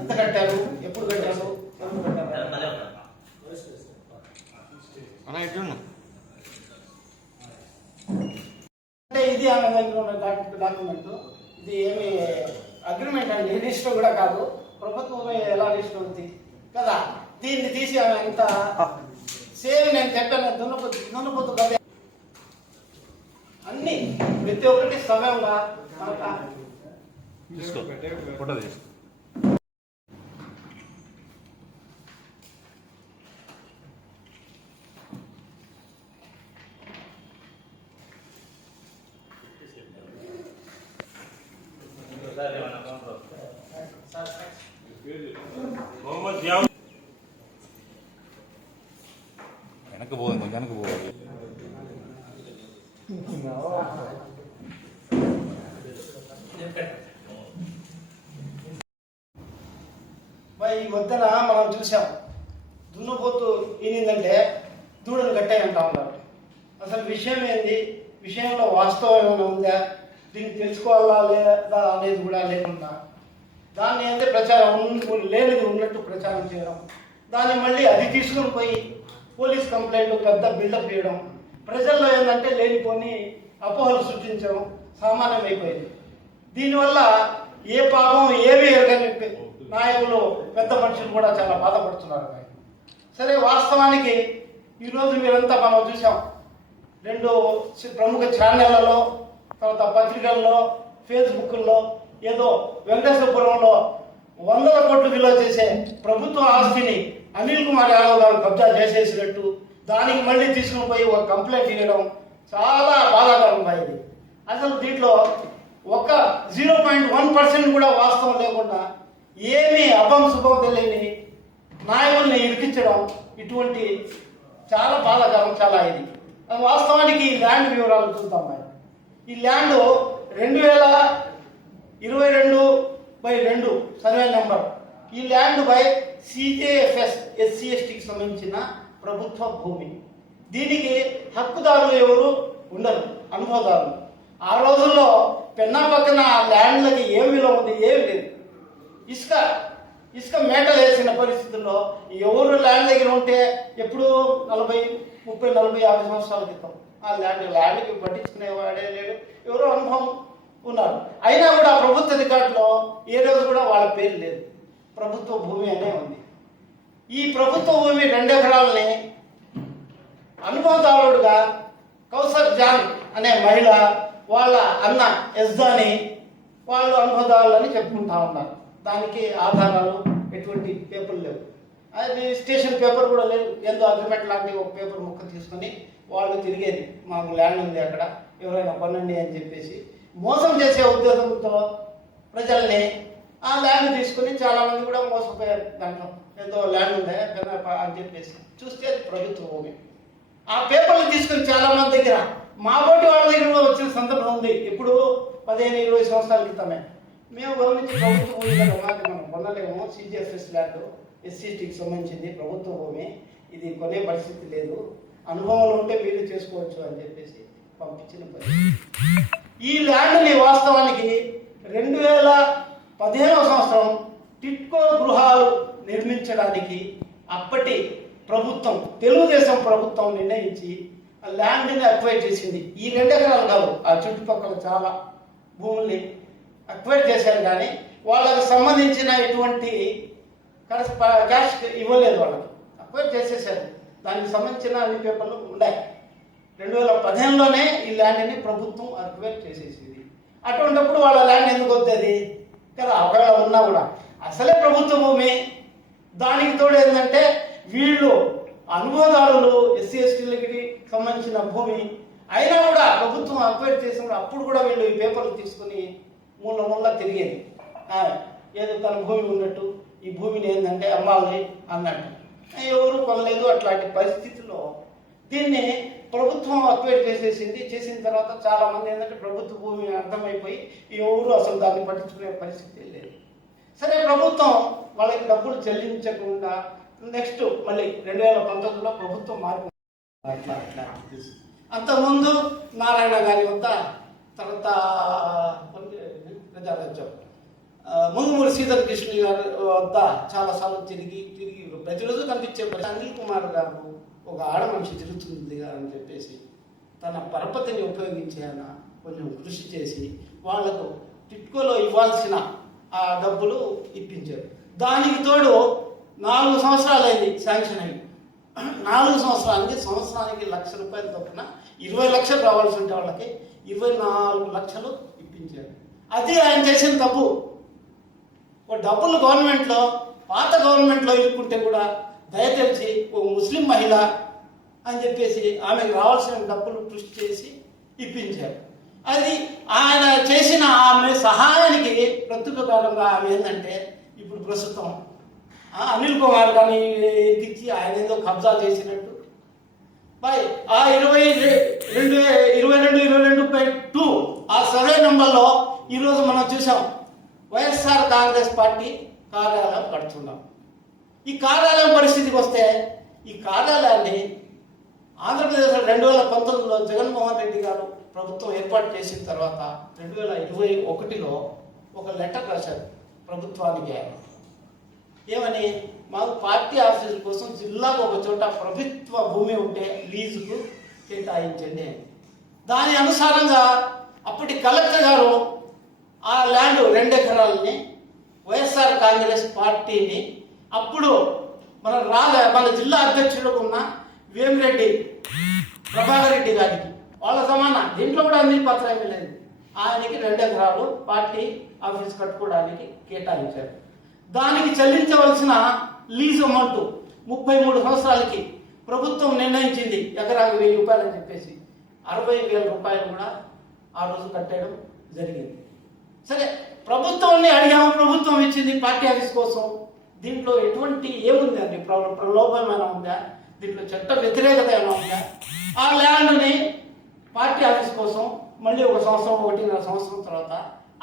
ఎంత కట్టారు, ఎప్పుడు కట్టారు, అంటే ఇది ఆమె దగ్గర ఉన్న డాక్యుమెంట్. ఇది ఏమి అగ్రిమెంట్ అండి, రిజిస్టర్ కూడా కాదు. ప్రభుత్వం ఎలా రిజిస్టర్ అవుతుంది కదా. దీన్ని తీసి ఆమె ఎంత సేమ్ నేను చెప్పాను దున్నపోతు కదా అన్ని ప్రతి ఒక్కటి సమయంగా వెనక్కి పోవాలి, వెనక్కి పోవాలి. ఈ మధ్యన మనం చూసాం, దున్నపోతు ఈనిందంటే దూడలు కట్టాయంటా ఉన్నారు. అసలు విషయం ఏంది, విషయంలో వాస్తవం ఏమైనా ఉందా, దీన్ని తెలుసుకోవాలా లేదా అనేది కూడా లేకుండా దాన్ని అంటే ప్రచారం లేనిది ఉన్నట్టు ప్రచారం చేయడం, దాన్ని మళ్ళీ అది తీసుకుని పోయి పోలీస్ కంప్లైంట్ పెద్ద బిల్డప్ చేయడం, ప్రజల్లో ఏంటంటే లేనిపోని అపోహలు సృష్టించడం సామాన్యమైపోయింది. దీనివల్ల ఏ పాపం ఏమి ఎరగని నాయకులు పెద్ద మనుషులు కూడా చాలా బాధపడుతున్నారు. సరే, వాస్తవానికి ఈరోజు మీరంతా మనం చూసాం, 2 ప్రముఖ ఛానళ్లలో, తర్వాత పత్రికల్లో, ఫేస్బుక్లో ఏదో వెంకటేశ్వరపురంలో 100 కోట్లు విలువ చేసే ప్రభుత్వ ఆస్తిని అనిల్ కుమార్ యాదవ్ గారు కబ్జా చేసేసినట్టు దానికి మళ్ళీ తీసుకుని పోయి ఒక కంప్లైంట్ ఇవ్వడం చాలా బాధాకరంగా ఇది. అసలు దీంట్లో ఒక 0.1% కూడా వాస్తవం లేకుండా ఏమీ అభం శుభం తెలియని నాయకుల్ని ఇరికించడం, ఇటువంటి చాలా బాధాకరం. చాలా ఇది వాస్తవానికి ఈ ల్యాండ్ వివరాలు చూద్దాం. ఈ ల్యాండ్ 2022/2 సర్వే నెంబర్. ఈ ల్యాండ్ బై CJFS SC/STకి సంబంధించిన ప్రభుత్వ భూమి. దీనికి హక్కుదారులు ఎవరు ఉండరు, అనుభవదారులు. ఆ రోజుల్లో పెన్నా పక్కన ల్యాండ్లకి ఏం విలువ ఉంది, ఏమి లేదు. ఇసుక మేటలు వేసిన పరిస్థితుల్లో ఎవరు ల్యాండ్ దగ్గర ఉంటే ఎప్పుడు 40, 30, 40, 50 సంవత్సరాల క్రితం ఆ ల్యాండ్కి పట్టించుకునేవాడే లేడు, ఎవరో అనుభవం ఉన్నారు. అయినా కూడా ప్రభుత్వ రికార్డులో ఏ రోజు కూడా వాళ్ళ పేరు లేదు, ప్రభుత్వ భూమి అనే ఉంది. ఈ ప్రభుత్వ భూమి 2 ఎకరాలని అనుభవదారుడుగా కౌసర్ జాన్ అనే మహిళ, వాళ్ళ అన్న యజ్దాని వాళ్ళు అనుభవదారులని చెప్పుకుంటా ఉన్నారు. దానికి ఆధారాలు ఎటువంటి పేపర్లు లేవు, అది స్టేషన్ పేపర్ కూడా లేదు. ఎంతో అగ్రిమెంట్ లాంటి ఒక పేపర్ ముక్క తీసుకొని వాళ్ళు తిరిగేది, మాకు ల్యాండ్ ఉంది అక్కడ, ఎవరైనా కొనండి అని చెప్పేసి మోసం చేసే ఉద్దేశంతో ప్రజల్ని ఆ ల్యాండ్ తీసుకుని చాలామంది కూడా మోసపోయారు. దాంట్లో ఏదో ల్యాండ్ ఉందా అని చెప్పేసి చూస్తే అది ప్రభుత్వ భూమి. ఆ పేపర్లు తీసుకుని చాలామంది దగ్గర, మా బోటి వాళ్ళ దగ్గర కూడా వచ్చిన సందర్భం ఉంది. ఇప్పుడు 15-20 సంవత్సరాల క్రితమే మేము గమనించి ప్రభుత్వ భూమి మనం కొనలేము, CJFS ల్యాండ్ SC/STకి సంబంధించింది ప్రభుత్వ భూమి, ఇది కొనే పరిస్థితి లేదు, అనుభవంలో ఉంటే మీరు చేసుకోవచ్చు అని చెప్పేసి పంపించిన పరిస్థితి. ఈ ల్యాండ్ని వాస్తవానికి 2015వ సంవత్సరం టిట్కో గృహాలు నిర్మించడానికి అప్పటి ప్రభుత్వం, తెలుగుదేశం ప్రభుత్వం నిర్ణయించి ఆ ల్యాండ్ని అక్వైర్ చేసింది. ఈ 2 ఎకరాలు కాదు, ఆ చుట్టుపక్కల చాలా భూముల్ని అక్వైర్ చేశారు. కానీ వాళ్ళకి సంబంధించిన ఎటువంటి క్యాష్ ఇవ్వలేదు, వాళ్ళకి అక్వైర్ చేసేసారు. దానికి సంబంధించిన అన్ని పేపర్లు ఉన్నాయి. 2015లోనే ఈ ల్యాండ్ని ప్రభుత్వం అక్వైర్ చేసేసింది. అటువంటిప్పుడు వాళ్ళ ల్యాండ్ ఎందుకు వస్తుంది కదా, ఒకవేళ ఉన్నా కూడా అసలే ప్రభుత్వ భూమి. దానికి తోడు ఏంటంటే వీళ్ళు అనుభవదారులు SC/STలకి సంబంధించిన భూమి అయినా కూడా ప్రభుత్వం అక్వైర్ చేసినప్పుడు అప్పుడు కూడా వీళ్ళు ఈ పేపర్లు తీసుకుని మూల తిరిగేది, ఏదో తన భూమి ఉన్నట్టు ఈ భూమిని ఏంటంటే అమ్మాలి అన్నట్టు. ఎవరు కొనలేదు. అట్లాంటి పరిస్థితుల్లో దీన్ని ప్రభుత్వం అక్వైర్ చేసేసింది. చేసిన తర్వాత చాలామంది ఏంటంటే ప్రభుత్వ భూమి అర్థమైపోయి ఎవరు అసలు దాన్ని పట్టించుకునే పరిస్థితి లేదు. సరే, ప్రభుత్వం వాళ్ళకి డబ్బులు చెల్లించకుండా నెక్స్ట్ మళ్ళీ 2019లో ప్రభుత్వం మార్పు. అంతకుముందు నారాయణ గారి వద్ద, తర్వాత ప్రజారాజ్యం ముంగుమూరి శ్రీధర్ కృష్ణ గారు వద్ద చాలాసార్లు తిరిగి ప్రతిరోజు కనిపించే అనిల్ కుమార్ గారు ఒక ఆడ మనిషి తిరుగుతుంది అని చెప్పేసి తన పరపతిని ఉపయోగించి ఆయన కొంచెం కృషి చేసి వాళ్లకు టిట్కోలో ఇవ్వాల్సిన ఆ డబ్బులు ఇప్పించారు. దానికి తోడు 4 సంవత్సరాలైంది శాంక్షన్ అయ్యి. 4 సంవత్సరానికి ₹1,00,000 చొప్పున 20 లక్షలు రావాల్సి ఉంటే వాళ్ళకి 24 లక్షలు ఇప్పించారు. అది ఆయన చేసిన తప్పు. డబ్బులు గవర్నమెంట్లో పాత గవర్నమెంట్లో ఇరుక్కుంటే కూడా దయచేసి ఓ ముస్లిం మహిళ అని చెప్పేసి ఆమెకు రావాల్సిన డబ్బులు కృషి చేసి ఇప్పించారు. అది ఆయన చేసిన ఆమె సహాయానికి ప్రత్యుపకారంగా ఆమె ఏంటంటే ఇప్పుడు ప్రస్తుతం అనిల్ కుమార్ గారిని ఎక్కించి ఆయన ఏదో కబ్జా చేసినట్టు ఆ 22/22/2 ఆ సర్వే నెంబర్లో ఈరోజు మనం చూసాం వైఎస్ఆర్ కాంగ్రెస్ పార్టీ కార్యాలయం కడుతున్నాం. ఈ కార్యాలయం పరిస్థితికి వస్తే ఈ కార్యాలయాన్ని ఆంధ్రప్రదేశ్లో 2019లో జగన్మోహన్ రెడ్డి గారు ప్రభుత్వం ఏర్పాటు చేసిన తర్వాత 2021లో ఒక లెటర్ రాశారు ప్రభుత్వానికి. ఏమని, మాకు పార్టీ ఆఫీసుల కోసం జిల్లాకు ఒక చోట ప్రభుత్వ భూమి ఉంటే లీజుకు కేటాయించండి. దాని అనుసారంగా అప్పటి కలెక్టర్ గారు ఆ ల్యాండ్ 2 ఎకరాలని వైఎస్ఆర్ కాంగ్రెస్ పార్టీని అప్పుడు మన జిల్లా అధ్యక్షుడు ఉన్న వేమిరెడ్డి ప్రభాకర్ రెడ్డి గారికి వాళ్ళ సమానం, దీంట్లో కూడా అన్ని పత్రం లేదు, ఆయనకి 2 ఎకరాలు పార్టీ ఆఫీస్ కట్టుకోవడానికి కేటాయించారు. దానికి చెల్లించవలసిన లీజ్ అమౌంట్ 33 సంవత్సరాలకి ప్రభుత్వం నిర్ణయించింది ఎకరాకు ₹1,000 అని చెప్పేసి 60,000 రూపాయలు కూడా ఆ రోజు కట్టేయడం జరిగింది. సరే, ప్రభుత్వాన్ని అడిగాము, ప్రభుత్వం ఇచ్చింది పార్టీ ఆఫీస్ కోసం. దీంట్లో ఎటువంటి ఏముంది అండి, ప్రలోభమైన ఉందా, దీంట్లో చట్ట వ్యతిరేకత ఏమైనా ఉందా? ఆ ల్యాండ్ని పార్టీ ఆఫీస్ కోసం మళ్ళీ 1 సంవత్సరం 1.5 సంవత్సరం తర్వాత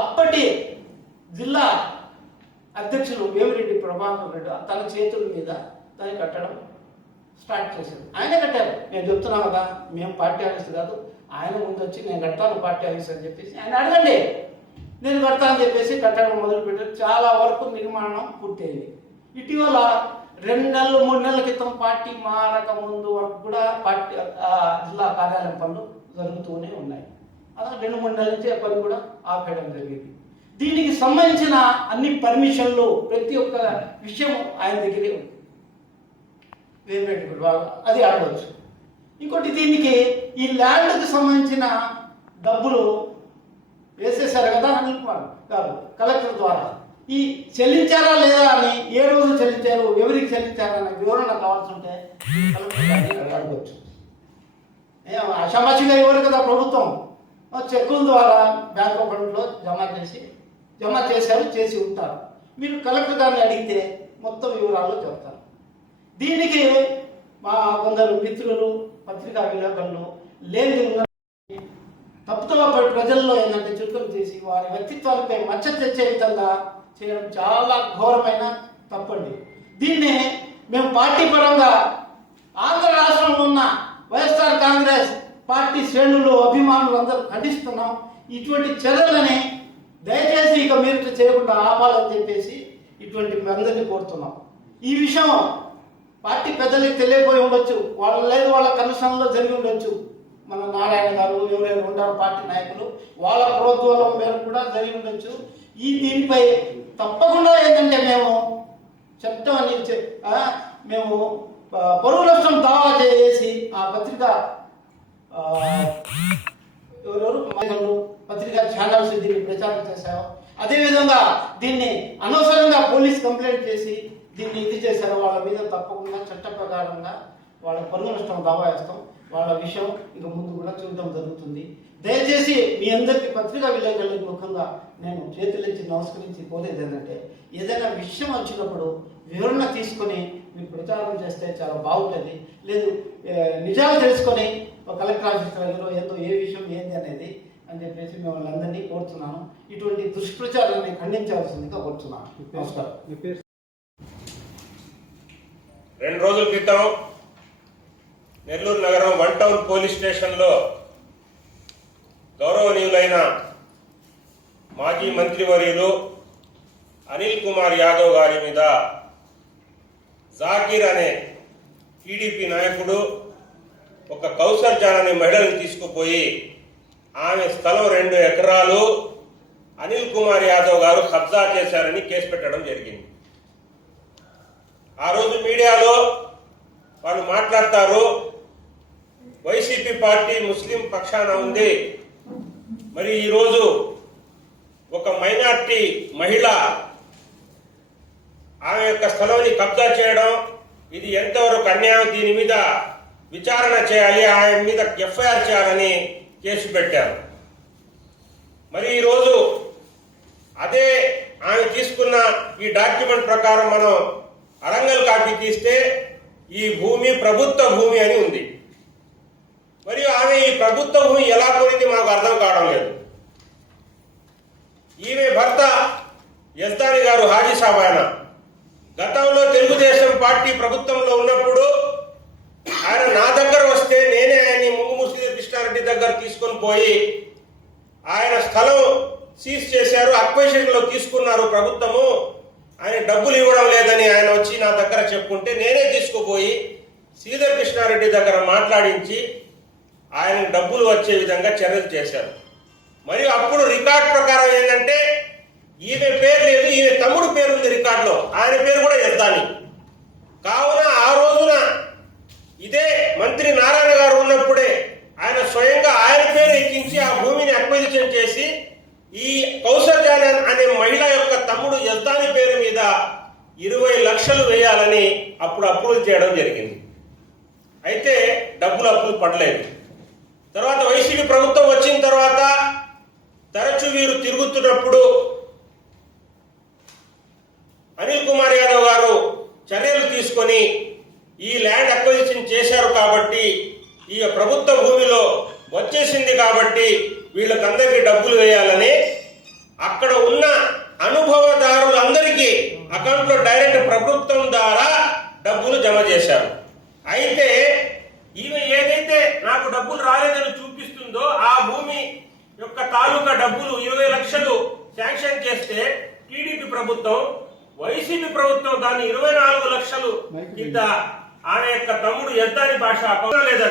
అప్పటి జిల్లా అధ్యక్షులు వేమిరెడ్డి ప్రభాకర్ రెడ్డి తన చేతుల మీద దాన్ని కట్టడం స్టార్ట్ చేశారు. ఆయనే కట్టారు. నేను చెప్తున్నాను కదా, మేము పార్టీ ఆఫీస్ కాదు, ఆయన ముందు వచ్చి నేను కడతాను పార్టీ ఆఫీస్ అని చెప్పేసి ఆయన అడగండి, నేను కడతా అని చెప్పేసి కట్టడం మొదలుపెట్టారు. చాలా వరకు నిర్మాణం పూర్తయింది. ఇటీవల 2 నెలలు 3 నెలల క్రితం పార్టీ మారక ముందు వరకు కూడా పార్టీ జిల్లా కార్యాలయం పనులు జరుగుతూనే ఉన్నాయి. అలా 2-3 నెలల నుంచి ఆ పని కూడా ఆపేయడం జరిగింది. దీనికి సంబంధించిన అన్ని పర్మిషన్లు ప్రతి ఒక్క విషయం ఆయన దగ్గరే ఉంది. వేమిరెడ్డి అది అడగవచ్చు. ఇంకోటి, దీనికి ఈ ల్యాండ్కి సంబంధించిన డబ్బులు వేసేసారు కదా అనిల్ కుమార్ గారు కలెక్టర్ ద్వారా. ఈ చెల్లించారా లేదా అని, ఏ రోజు చెల్లించారు, ఎవరికి చెల్లించారా అనే వివరణ కావాల్సి ఉంటే కలెక్టర్ గారిని అడగవచ్చు. ఆషామాషిగా ఇవ్వరు కదా ప్రభుత్వం. చెక్కుల ద్వారా బ్యాంక్ అకౌంట్లో జమ చేశారు, చేసి ఉంటారు. మీరు కలెక్టర్ గారిని అడిగితే మొత్తం వివరాలు చెప్తారు. దీనికి మా కొందరు మిత్రులు పత్రికా విలేకరులు లేని తప్పుతో ప్రజల్లో ఏంటంటే చుట్టం చేసి వారి వ్యక్తిత్వాలపై మచ్చ తెచ్చే విధంగా చేయడం చాలా ఘోరమైన తప్పండి. దీన్ని మేము పార్టీ పరంగా ఆంధ్ర రాష్ట్రంలో ఉన్న వైఎస్ఆర్ కాంగ్రెస్ పార్టీ శ్రేణులు అభిమానులు అందరూ ఖండిస్తున్నాం. ఇటువంటి చర్యలని దయచేసి ఇక మీరు చేయకుండా ఆపాలని చెప్పేసి ఇటువంటి అందరినీ కోరుతున్నాం. ఈ విషయం పార్టీ పెద్దలకి తెలియపోయి ఉండొచ్చు, వాళ్ళ కనుసంలో జరిగి ఉండొచ్చు. మన నారాయణ గారు ఎవరైనా ఉంటారు పార్టీ నాయకులు, వాళ్ళ ప్రోద్బలం మేరకు కూడా జరిగి ఉండొచ్చు. దీనిపై తప్పకుండా ఏంటంటే మేము చట్టం అని మేము పరువు నష్టం దావా చేసి ఆ పత్రికా ఎవరెవరు పత్రికా ఛానల్స్ దీన్ని ప్రచారం చేశారు. అదేవిధంగా దీన్ని అనవసరంగా పోలీస్ కంప్లైంట్ చేసి దీన్ని ఇది చేశారు. వాళ్ళ మీద తప్పకుండా చట్ట ప్రకారంగా వాళ్ళ పరువు నష్టం దావా వేస్తాం. వాళ్ళ విషయం ఇక ముందు కూడా చూడడం జరుగుతుంది. దయచేసి మీ అందరికీ పత్రికా విలేకరులకు ముఖ్యంగా నేను చేతులెత్తి నమస్కరించి కోరేది ఏంటంటే, ఏదైనా విషయం వచ్చినప్పుడు వివరణ తీసుకొని మీరు ప్రచారం చేస్తే చాలా బాగుంటుంది. లేదు నిజాలు తెలుసుకొని కలెక్టర్ ఆఫీస్ దగ్గర ఏదో ఏ విషయం ఏంది అనేది అని చెప్పేసి మిమ్మల్ని అందరినీ కోరుతున్నాను. ఇటువంటి దుష్ప్రచారాన్ని ఖండించవలసిందిగా కోరుతున్నాను. నమస్కారం. 2 రోజుల క్రితం నెల్లూరు నగరం 1 టౌన్ పోలీస్ స్టేషన్లో గౌరవనీయులైన మాజీ మంత్రివర్యులు అనిల్ కుమార్ యాదవ్ గారి మీద జాకీర్ అనే టీడీపీ నాయకుడు ఒక కౌసర్ జాన్ అనే మహిళను తీసుకుపోయి ఆమె స్థలం 2 ఎకరాలు అనిల్ కుమార్ యాదవ్ గారు కబ్జా చేశారని కేసు పెట్టడం జరిగింది. ఆ రోజు మీడియాలో వాళ్ళు మాట్లాడతారు, వైసీపీ పార్టీ ముస్లిం పక్షాన ఉంది, మరి ఈరోజు ఒక మైనార్టీ మహిళ ఆమె యొక్క స్థలాన్ని కబ్జా చేయడం ఇది ఎంతవరకు అన్యాయం, దీని మీద విచారణ చేయాలి, ఆయన మీద ఎఫ్ఐఆర్ చేయాలని కేసు పెట్టారు. మరి ఈరోజు అదే ఆమె తీసుకున్న ఈ డాక్యుమెంట్ ప్రకారం మనం అరంగల్ కాపీ తీస్తే ఈ భూమి ప్రభుత్వ భూమి అని ఉంది. మరియు ఆమె ఈ ప్రభుత్వ భూమి ఎలా కొనింది మాకు అర్థం కావడం లేదు. ఈమె భర్త యజ్దాని గారు హాజీ సాబ్ ఆయన గతంలో తెలుగుదేశం పార్టీ ప్రభుత్వంలో ఉన్నప్పుడు ఆయన నా దగ్గర వస్తే నేనే ఆయన్ని ముంగు శ్రీ కృష్ణారెడ్డి దగ్గర తీసుకొని పోయి ఆయన స్థలం సీజ్ చేశారు, అక్విజిషన్ లో తీసుకున్నారు ప్రభుత్వము, ఆయన డబ్బులు ఇవ్వడం లేదని ఆయన వచ్చి నా దగ్గర చెప్పుకుంటే నేనే తీసుకుపోయి శ్రీధర్ కృష్ణారెడ్డి దగ్గర మాట్లాడించి ఆయన డబ్బులు వచ్చే విధంగా చర్యలు చేశారు. మరియు అప్పుడు రికార్డ్ ప్రకారం ఏంటంటే ఈమె పేరు లేదు, ఈమె తమ్ముడు పేరు ఉంది రికార్డులో, ఆయన పేరు కూడా యజ్దాని. కావున ఆ రోజున ఇదే మంత్రి నారాయణ గారు ఉన్నప్పుడే ఆయన స్వయంగా ఆయన పేరు ఎక్కించి ఆ భూమిని అక్విజిషన్ చేసి ఈ కౌసర్ జాన్ అనే మహిళ యొక్క తమ్ముడు యజ్దాని పేరు మీద 20 లక్షలు వేయాలని అప్పుడు అప్రూవల్ చేయడం జరిగింది. అయితే అప్పులు పడలేదు. తర్వాత వైసీపీ ప్రభుత్వం వచ్చిన తర్వాత తరచూ వీరు తిరుగుతున్నప్పుడు అనిల్ కుమార్ యాదవ్ గారు చర్యలు తీసుకొని ఈ ల్యాండ్ అక్విజిషన్ చేశారు కాబట్టి ఈ ప్రభుత్వ భూమిలో వచ్చేసింది కాబట్టి వీళ్ళకందరికీ డబ్బులు వేయాలని అక్కడ ఉన్న అనుభవదారులందరికీ అకౌంట్లో డైరెక్ట్ ప్రభుత్వం ద్వారా డబ్బులు జమ చేశారు. అయితే ఈమె ఏదైతే నాకు డబ్బులు రాలేదని చూపిస్తుందో ఆ భూమి యొక్క తాలూకా డబ్బులు 20 లక్షలు శాంక్షన్ చేస్తే టీడీపీ ప్రభుత్వం, వైసీపీ ప్రభుత్వం దాన్ని 24 లక్షలు కింద ఆమె యొక్క తమ్ముడు యజ్దాని భాష అకౌంట్ లేదు.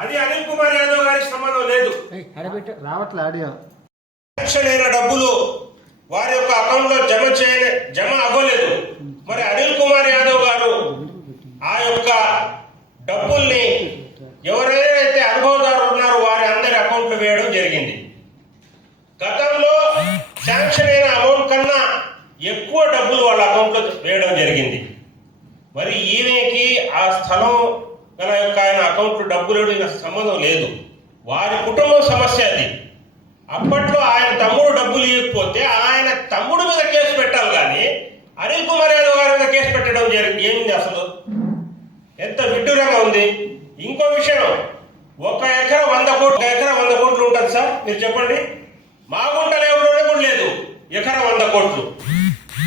అది అనిల్ కుమార్ యాదవ్ గారికి సంబంధం లేదు. శాంక్షన్ అయిన డబ్బులు వారి యొక్క అకౌంట్ లో జమ అవ్వలేదు. మరి అనిల్ కుమార్ యాదవ్ గారు ఆ యొక్క డబ్బుల్ని ఎవరైతే అనుభవదారులు ఉన్నారో వారి అందరి అకౌంట్ లో వేయడం జరిగింది. గతంలో శాంక్షన్ అయిన అమౌంట్ కన్నా ఎక్కువ డబ్బులు వాళ్ళ అకౌంట్ లో వేయడం జరిగింది. మరి ఈమెకి ఆ స్థలం గల యొక్క ఆయన అకౌంట్ లో డబ్బులు వేయడం సంబంధం లేదు, వారి కుటుంబం సమస్య అది. అప్పట్లో ఆయన తమ్ముడు డబ్బులు ఇవ్వకపోతే ఆయన తమ్ముడు మీద కేసు పెట్టాలి, కానీ అనిల్ కుమార్ యాదవ్ గారి మీద కేసు పెట్టడం ఏమింది? అసలు ఎంత విడ్డూరంగా ఉంది. ఇంకో విషయం, 1 ఎకరా 100 కోట్లు, 1 ఎకరా 100 కోట్లు ఉంటుంది సార్, మీరు చెప్పండి. మాగుంట లేవులోనే కూడా లేదు ఎకరా 100 కోట్లు.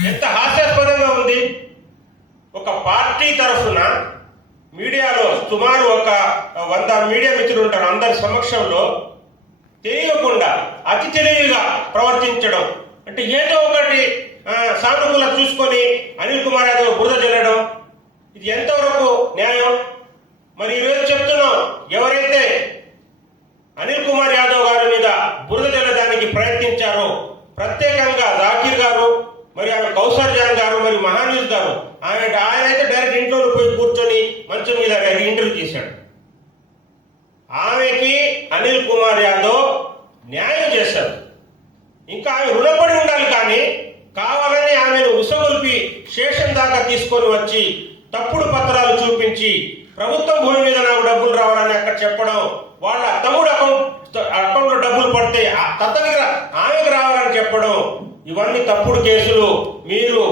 ఎంత హాస్యాస్పదంగా ఉంది. ఒక పార్టీ తరఫున మీడియాలో సుమారు ఒక 100 మీడియా మిత్రులు ఉంటారు, అందరి సమక్షంలో తెలియకుండా అతి తెలివిగా ప్రవర్తించడం, అంటే ఏదో ఒకటి సానుకూల చూసుకొని అనిల్ కుమార్ యాదవ్ బురద జల్లడం, ఇది ఎంతవరకు న్యాయం? మరి ఈరోజు చెప్తున్నాం, ఎవరైతే అనిల్ కుమార్ యాదవ్ గారి మీద బురద జల్లడానికి ప్రయత్నించారో, ప్రత్యేకంగా జాకీర్ గారు, మరి ఆమె కౌసర్ జాన్ గారు, మరి మహాన్యూస్ గారు, ఆయనైతే డైరెక్ట్ ఇంట్లో పోయి కూర్చొని మంచం మీద ఇంటర్వ్యూ చేశాడు. ఆమెకి అనిల్ కుమార్ యాదవ్ న్యాయం చేశారు. ఇంకా ఆమె రుణపడి ఉండాలి, కానీ కావాలని ఆమెను ఉసగొల్పి స్టేషన్ దాకా తీసుకొని వచ్చి తప్పుడు పత్రాలు చూపించి ప్రభుత్వం భూమి మీద నాకు డబ్బులు రావాలని అక్కడ చెప్పడం, వాళ్ళ తమ్ముడు అకౌంట్ లో డబ్బులు పడితే తన దగ్గర ఆమెకు రావాలని చెప్పడం, ఇవన్నీ తప్పుడు కేసులు. మీరు